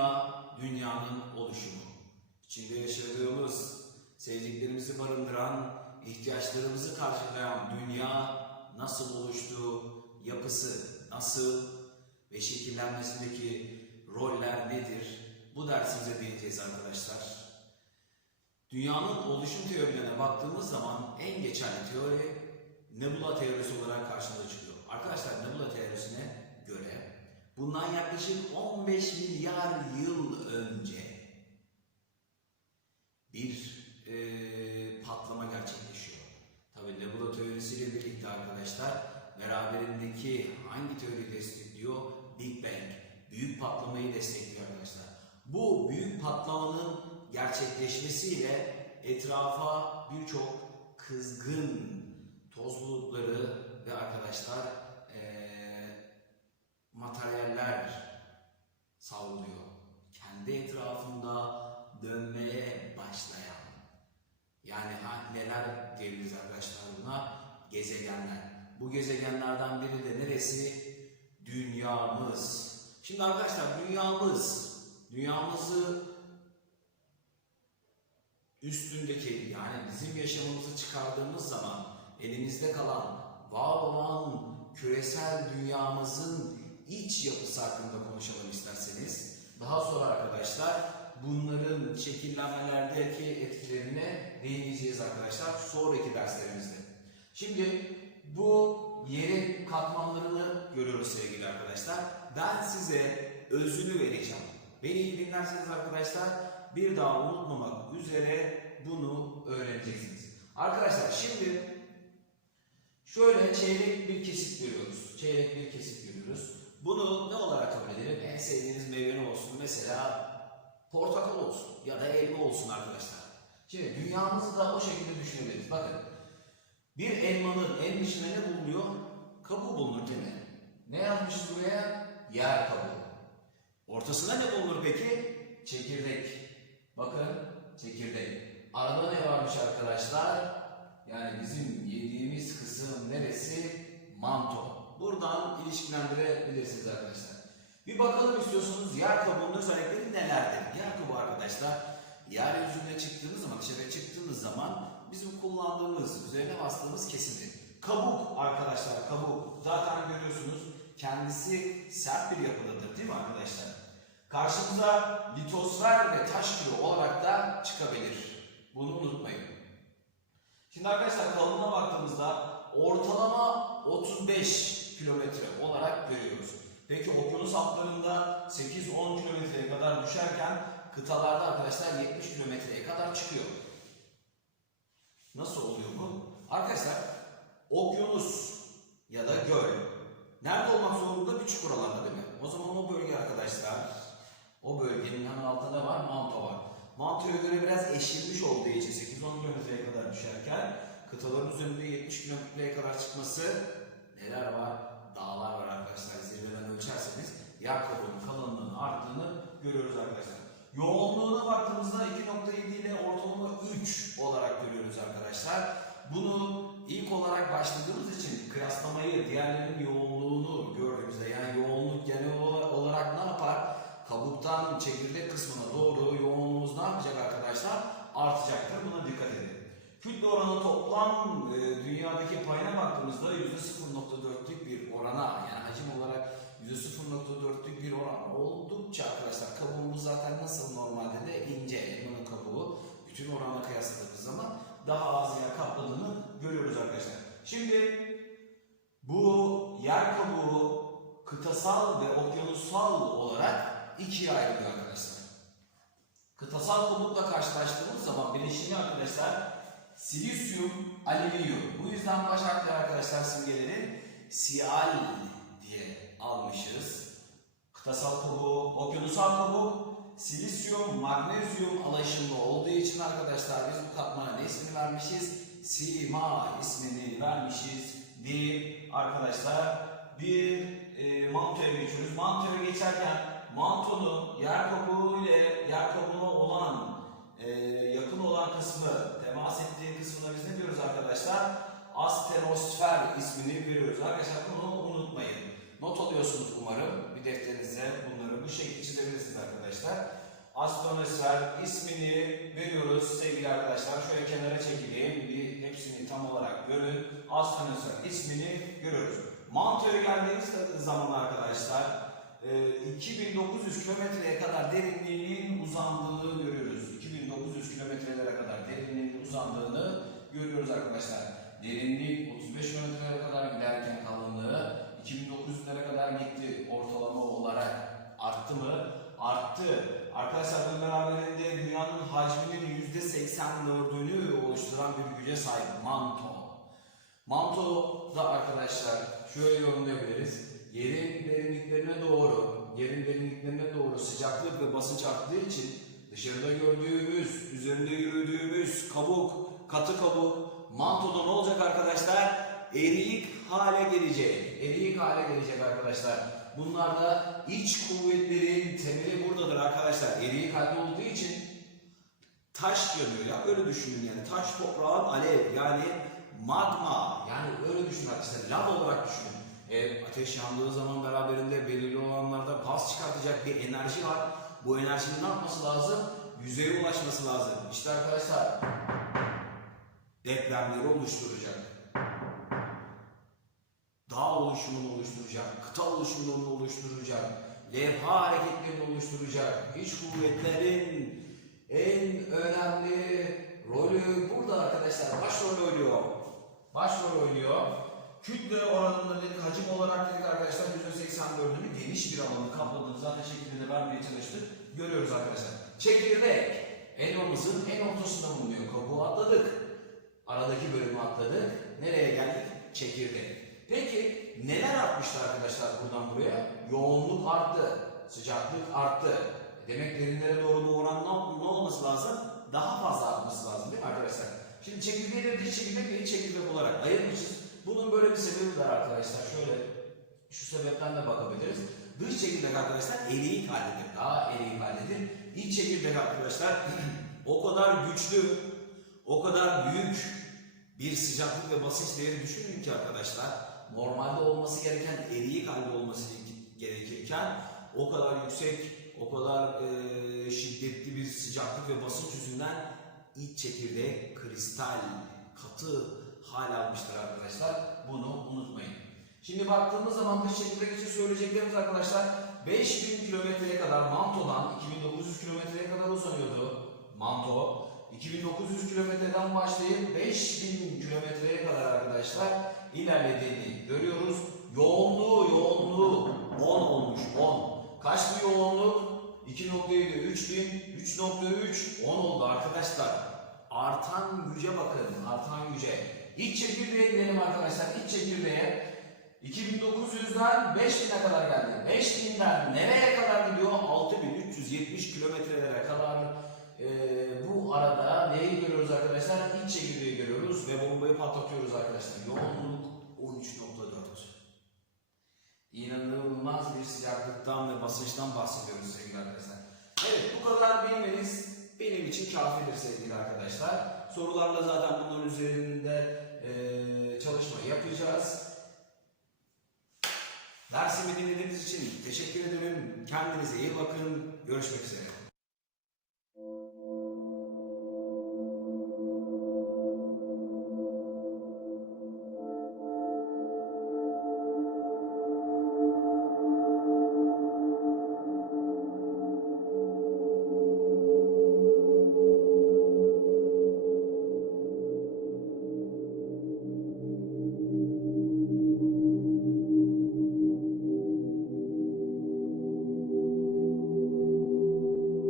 Dünya, Dünyanın Oluşumu. İçinde yaşadığımız, sevdiklerimizi barındıran, ihtiyaçlarımızı karşılayan dünya nasıl oluştu, yapısı nasıl ve şekillenmesindeki roller nedir? Bu dersimize değineceğiz arkadaşlar. Dünyanın oluşum teorilerine baktığımız zaman en geçerli teori nebula teorisi olarak karşımıza çıkıyor. Arkadaşlar nebula teorisine göre bundan yaklaşık 15 milyar yıl önce bir eee, patlama gerçekleşiyor. Tabii nebula teorisiyle birlikte arkadaşlar beraberindeki hangi teori destekliyor? Big Bang, büyük patlamayı destekliyor arkadaşlar. Bu büyük patlamanın gerçekleşmesiyle etrafa birçok kızgın toz bulutları ve arkadaşlar etrafında dönmeye başlayan yani ha, neler diyebiliriz arkadaşlar buna? Gezegenler. Bu gezegenlerden biri de neresi? Dünyamız. Şimdi arkadaşlar dünyamız, dünyamızı üstündeki yani bizim yaşamımızı çıkardığımız zaman elimizde kalan, var olan küresel dünyamızın iç yapısı hakkında konuşalım isterseniz. Daha sonra arkadaşlar bunların şekillenmelerdeki etkilerine değineceğiz arkadaşlar sonraki derslerimizde. Şimdi bu yerin katmanlarını görüyoruz sevgili arkadaşlar. Ben size özünü vereceğim. Beni iyi dinlerseniz arkadaşlar bir daha unutmamak üzere bunu öğreneceksiniz. Arkadaşlar şimdi şöyle çeyrek bir kesit görüyoruz. Çeyrek bir kesit görüyoruz. Bunu ne olarak kabul edelim? En sevdiğiniz meyve olsun? Mesela portakal olsun ya da elma olsun arkadaşlar. Şimdi dünyamızı da o şekilde düşünebiliriz. Bakın bir elmanın en dışında ne bulunuyor? Kabuğu bulunur değil mi? Ne yazmışız buraya? Yer kabuğu. Ortasında ne bulunur peki? Çekirdek. Bakın çekirdek. Arada ne varmış arkadaşlar? Yani bizim yediğimiz kısım neresi? Manto. Buradan ilişkilendirebilirsiniz arkadaşlar. Bir bakalım istiyorsanız yer kabuğunun özellikleri nelerdir? Yer kabuğu arkadaşlar yeryüzüne çıktığınız zaman, dışarı çıktığınız zaman bizim kullandığımız, üzerine bastığımız kesimdir. Kabuk arkadaşlar, kabuk. Zaten görüyorsunuz kendisi sert bir yapıdadır değil mi arkadaşlar? Karşımıza litosfer ve taş küre olarak da çıkabilir. Bunu unutmayın. Şimdi arkadaşlar kalınlığına baktığımızda ortalama 35 kilometre olarak görüyoruz. Peki okyanus hatlarında 8-10 kilometreye kadar düşerken kıtalarda arkadaşlar 70 kilometreye kadar çıkıyor. Nasıl oluyor bu? Arkadaşlar okyanus ya da göl nerede olmak zorunda? Bir çukur alanda değil mi? O zaman o bölge arkadaşlar o bölgenin hemen altında var manto var. Mantoya göre biraz eşilmiş olduğu için 8-10 kilometreye kadar düşerken kıtaların üzerinde 70 kilometreye kadar çıkması kabuğunun kalınlığının arttığını görüyoruz arkadaşlar. Yoğunluğuna baktığımızda 2.7 ile ortalama 3 olarak görüyoruz arkadaşlar. Bunu ilk olarak başladığımız için kıyaslamayı diğerlerinin yoğunluğunu gördüğümüzde yani yoğunluk genel olarak ne yapar? Kabuktan çekirdek kısmına doğru yoğunluğumuz ne yapacak arkadaşlar? Artacaktır. Buna dikkat edin. Kütle oranı toplam e, dünyadaki payına baktığımızda %0.4'lük bir orana yani hacim olarak %0.4'lük bir oran oldukça arkadaşlar kabuğumuz zaten nasıl normalde de ince elmanın kabuğu bütün oranla kıyasladığımız zaman daha az yer kapladığını görüyoruz arkadaşlar. Şimdi bu yer kabuğu kıtasal ve okyanussal olarak ikiye ayrılıyor arkadaşlar. Kıtasal kabukla karşılaştığımız zaman bileşimi arkadaşlar silisyum, alüminyum. Bu yüzden baş harfleri arkadaşlar simgeleri Sial diye almışız. Kıtasal kabuğu, okyanusal kabuk, silisyum, magnezyum alaşımı olduğu için arkadaşlar biz bu katmana ne ismini vermişiz? Sima ismini vermişiz deyip arkadaşlar bir e, mantoya geçiyoruz. Mantoya geçerken mantonun yer kabuğu ile yer kabuğuna olan e, yakın olan kısmı, temas ettiği kısmına biz ne diyoruz arkadaşlar? Asterosfer ismini veriyoruz. Arkadaşlar bunu. Not alıyorsunuz umarım. Bir defterinize bunları bu şekilde çizebilirsiniz arkadaşlar. Astronosfer ismini veriyoruz sevgili arkadaşlar. Şöyle kenara çekileyim. Bir hepsini tam olarak görün. Astronosfer ismini görüyoruz. Manto'ya geldiğimiz zaman arkadaşlar e, 2900 kilometreye kadar derinliğinin uzandığını görüyoruz. 2900 kilometrelere kadar derinliğinin uzandığını görüyoruz arkadaşlar. Derinlik 35 kilometrelere kadar giderken kalınlığı 2900'lere kadar gitti ortalama olarak. Arttı mı? Arttı. Arkadaşlar bunun beraberinde dünyanın hacminin %84'ünü oluşturan bir güce sahip manto. Manto da arkadaşlar şöyle yorumlayabiliriz. Yerin derinliklerine doğru, yerin derinliklerine doğru sıcaklık ve basınç arttığı için dışarıda gördüğümüz, üzerinde gördüğümüz kabuk, katı kabuk, mantoda ne olacak arkadaşlar? Eriyik hale gelecek. Eriyik hale gelecek arkadaşlar. Bunlar da iç kuvvetlerin temeli buradadır arkadaşlar. Eriyik halde olduğu için taş yanıyor ya öyle düşünün yani taş toprağın alev yani magma yani öyle düşünün arkadaşlar lav olarak düşünün. E, ateş yandığı zaman beraberinde belirli olanlarda gaz çıkartacak bir enerji var. Bu enerjinin ne yapması lazım? Yüzeye ulaşması lazım. İşte arkadaşlar depremleri oluşturacak. Dağ oluşumunu oluşturacak, kıta oluşumunu oluşturacak, levha hareketlerini oluşturacak, iç kuvvetlerin en önemli rolü burada arkadaşlar. Başrol oynuyor. Başrol oynuyor. Kütle oranında dedik, hacim olarak dedik arkadaşlar %84'ünü geniş bir alanı kapladığını zaten şeklinde de vermeye çalıştık. Görüyoruz arkadaşlar. Çekirdek. Elmamızın en ortasında bulunuyor. Kabuğu atladık. Aradaki bölümü atladık. Nereye geldik? Çekirdek. Peki neler artmıştı arkadaşlar buradan buraya? Yoğunluk arttı. Sıcaklık arttı. Demek derinlere doğru bu oran ne, ne olması lazım? Daha fazla artması lazım değil mi arkadaşlar? Şimdi çekirdeği de dış çekirdek ve iç çekirdek olarak ayırmışız. Bunun böyle bir sebebi var arkadaşlar. Şöyle şu sebepten de bakabiliriz. Dış çekirdek arkadaşlar eriyik haldedir. Daha eriyik haldedir. İç çekirdek arkadaşlar o kadar güçlü, o kadar büyük bir sıcaklık ve basınç değeri düşünün ki arkadaşlar normalde olması gereken eriyik halde olması gerekirken o kadar yüksek, o kadar e, şiddetli bir sıcaklık ve basınç yüzünden iç çekirdek kristal, katı hal almıştır arkadaşlar. Bunu unutmayın. Şimdi baktığımız zaman dış çekirdek için söyleyeceklerimiz arkadaşlar 5000 kilometreye kadar mantodan 2900 kilometreye kadar uzanıyordu. Manto 2900 kilometreden başlayıp 5000 kilometreye kadar arkadaşlar ilerlediğini görüyoruz. Yoğunluğu yoğunluğu 10 olmuş 10. Kaç bu yoğunluk? 2.7 3000 3.3 10 oldu arkadaşlar. Artan güce bakın artan güce. İç çekirdeğe gidelim arkadaşlar. İç çekirdeğe 2900'den 5000'e kadar geldi. 5000'den nereye kadar gidiyor? 6370 kilometrelere kadar ee, bu arada neyi görüyoruz arkadaşlar? İç çekirdeği görüyoruz ve bombayı patlatıyoruz arkadaşlar. Yoğunluk 13.4. İnanılmaz bir sıcaklıktan ve basınçtan bahsediyoruz sevgili arkadaşlar. Evet bu kadar bilmeniz benim için kafidir sevgili arkadaşlar. Sorularla zaten bunların üzerinde eee, çalışma yapacağız. Dersimi dinlediğiniz için teşekkür ederim. Kendinize iyi bakın. Görüşmek üzere.